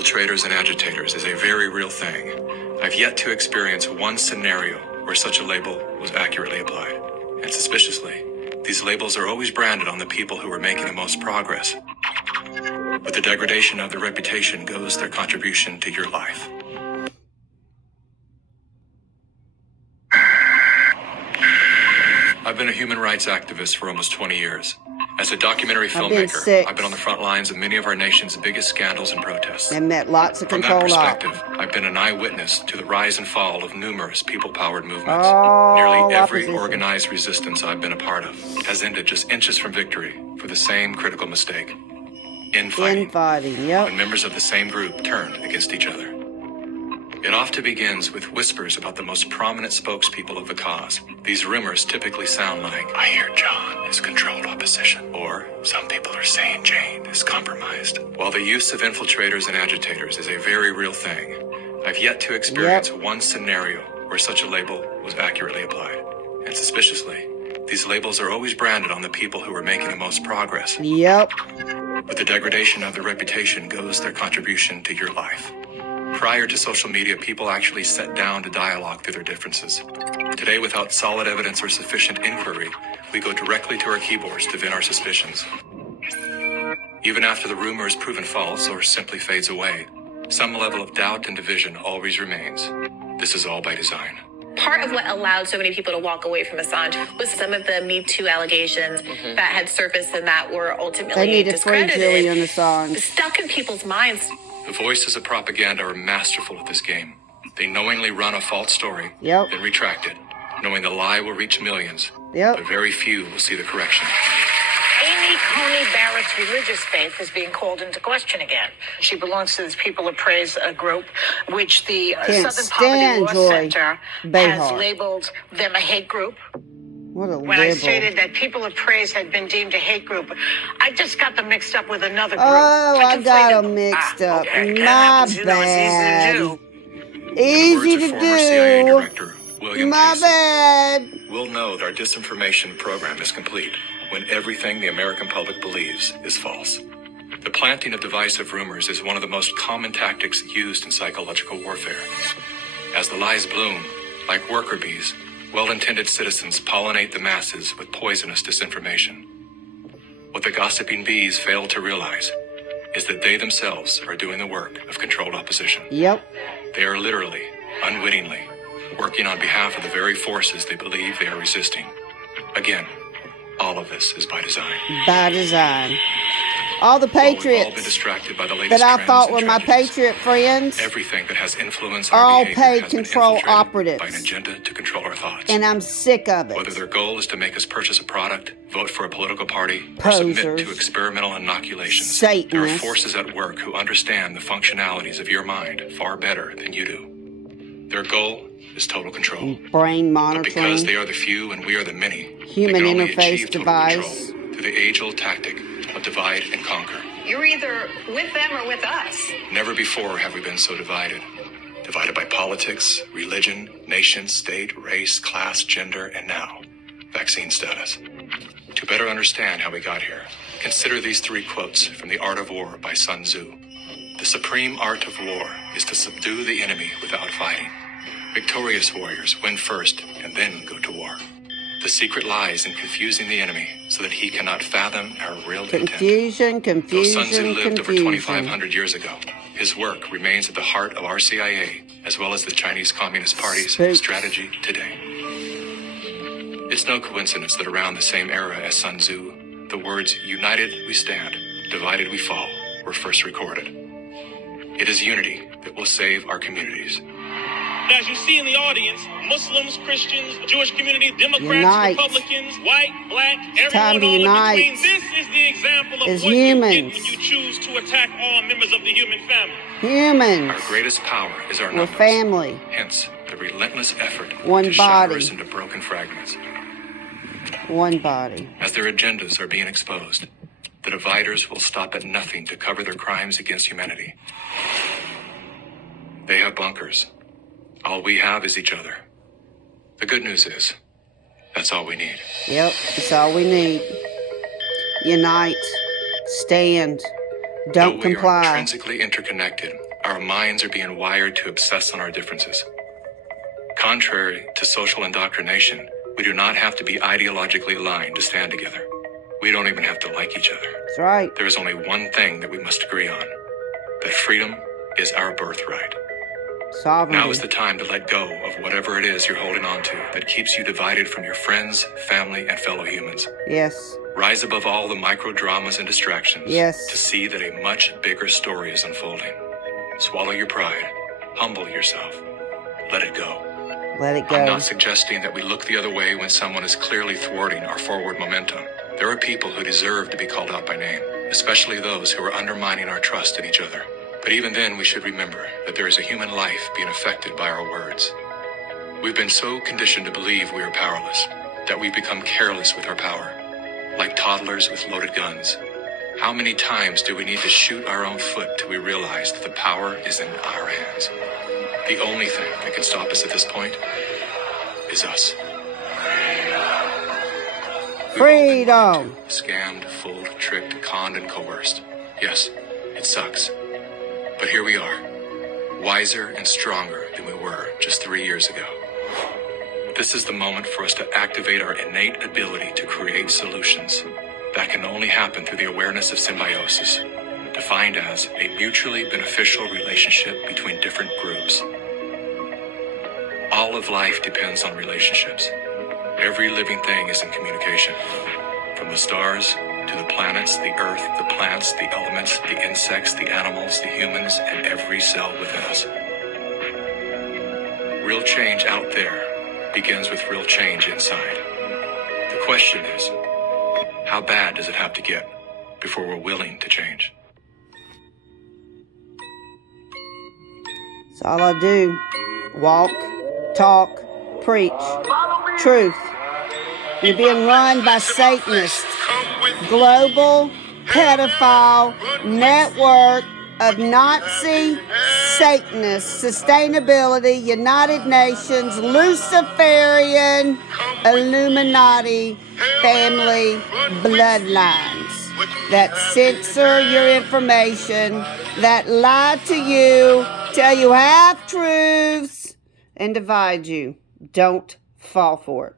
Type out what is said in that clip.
Infiltrators and agitators is a very real thing. I've yet to experience one scenario where such a label was accurately applied. And suspiciously, these labels are always branded on the people who are making the most progress. With the degradation of their reputation goes their contribution to your life. I've been a human rights activist for almost 20 years. As a documentary filmmaker, I've been on the front lines of many of our nation's biggest scandals and protests. And met lots of From that control perspective, I've been an eyewitness to the rise and fall of numerous people-powered movements. All Nearly every opposition. organized resistance I've been a part of has ended just inches from victory for the same critical mistake: infighting. Infighting, yep. When members of the same group turn against each other. It often begins with whispers about the most prominent spokespeople of the cause. These rumors typically sound like, "I hear John is controlled opposition," or "Some people are saying Jane is compromised." While the use of infiltrators and agitators is a very real thing, I've yet to experience one scenario where such a label was accurately applied. And suspiciously, these labels are always branded on the people who are making the most progress. Yep. With the degradation of their reputation goes their contribution to your life. Prior to social media, people actually sat down to dialogue through their differences. Today, without solid evidence or sufficient inquiry, we go directly to our keyboards to vent our suspicions. Even after the rumor is proven false or simply fades away, some level of doubt and division always remains. This is all by design. Part of what allowed so many people to walk away from Assange was some of the Me Too allegations that had surfaced and that were ultimately They need to free discredited. Julian Assange. Stuck in people's minds. The voices of propaganda are masterful at this game. They knowingly run a false story, Yep. then retract it, knowing the lie will reach millions. Yep. But very few will see the correction. Amy Coney Barrett's religious faith is being called into question again. She belongs to this People of Praise group, which the Can't Southern Poverty stand Law Joy Center Behar. has labeled them a hate group. What a When I liberal. stated that People of Praise had been deemed a hate group, I just got them mixed up with another group. Oh, I got conflated them mixed up. Okay. That My happens, you know, it's bad. easy to do. Easy In the to words of former CIA do. Director William My Casey, bad. we'll know that our disinformation program is complete when everything the American public believes is false. The planting of divisive rumors is one of the most common tactics used in psychological warfare. As the lies bloom, like worker bees, well-intended citizens pollinate the masses with poisonous disinformation. What the gossiping bees fail to realize is that they themselves are doing the work of controlled opposition. Yep. They are literally, unwittingly, working on behalf of the very forces they believe they are resisting. Again, all of this is by design. By design. All the While we've all been patriots distracted by the latest that I trends thought and were my tragedies, patriot friends everything that has influenced are our all behavior paid has been control infiltrated operatives. by an agenda to control our thoughts. and I'm sick of Whether it. their goal is to make us purchase a product, vote for a political party, or submit Posers. to experimental inoculations, there are Satanists. forces at work who understand the functionalities of your mind far better than you do. Their goal is total control. Brain But because monitoring. they are the few and we are the many, Human they can only interface achieve total device. control through the age-old tactic of divide and conquer. You're either with them or with us. Never before have we been so divided. Divided by politics, religion, nation, state, race, class, gender, and now, vaccine status. To better understand how we got here, consider these three quotes from The Art of War by Sun Tzu. The supreme art of war is to subdue the enemy without fighting. Victorious warriors win first and then go to war. The secret lies in confusing the enemy so that he cannot fathom our real intent. Confusion, Though Sun Tzu confusion, lived over confusion. 2,500 years ago, his work remains at the heart of our CIA, as well as the Chinese Communist Party's Spooks. strategy today. It's no coincidence that around the same era as Sun Tzu, the words "united we stand, divided we fall" were first recorded. It is unity that will save our communities. As you see in the audience, Muslims, Christians, Jewish community, Democrats, Unite. Republicans, white, black, Time everyone to all in unite. between. This is the example of As what you get humans. when you choose to attack all members of the human family. Humans. Our greatest power is our We're numbers. family. Hence, the relentless effort One to shatter body. us into broken fragments. One body. As their agendas are being exposed, the dividers will stop at nothing to cover their crimes against humanity. They have bunkers. All we have is each other. The good news is, that's all we need. Yep, it's all we need. Unite. Stand. Don't Though we are comply. intrinsically interconnected, our minds are being wired to obsess on our differences. Contrary to social indoctrination, we do not have to be ideologically aligned to stand together. We don't even have to like each other. That's right. There is only one thing that we must agree on: that freedom is our birthright. Sovereignty. Now is the time to let go of whatever it is you're holding on to that keeps you divided from your friends, family, and fellow humans. Yes. Rise above all the micro dramas and distractions Yes. to see that a much bigger story is unfolding. Swallow your pride. Humble yourself. Let it go. Let it I'm go. not suggesting that we look the other way when someone is clearly thwarting our forward momentum. There are people who deserve to be called out by name, especially those who are undermining our trust in each other. But even then, we should remember that there is a human life being affected by our words. We've been so conditioned to believe we are powerless that we've become careless with our power, like toddlers with loaded guns. How many times do we need to shoot our own foot till we realize that the power is in our hands? The only thing that can stop us at this point is us. We've all been lied Freedom. to, scammed, fooled, tricked, conned, and coerced. Yes, it sucks. But here we are, wiser and stronger than we were just 3 years ago. This is the moment for us to activate our innate ability to create solutions. That can only happen through the awareness of symbiosis, defined as a mutually beneficial relationship between different groups. All of life depends on relationships. Every living thing is in communication, from the stars to the planets, the earth, the plants, the elements, the insects, the animals, the humans, and every cell within us. Real change out there begins with real change inside. The question is, how bad does it have to get before we're willing to change? That's all I do. Walk, talk, preach. Truth. You're being run by Satanists. Global pedophile network of Nazi Satanists, sustainability, United Nations, Luciferian, Illuminati, family bloodlines that censor your information, that lie to you, tell you half truths, and divide you. Don't fall for it.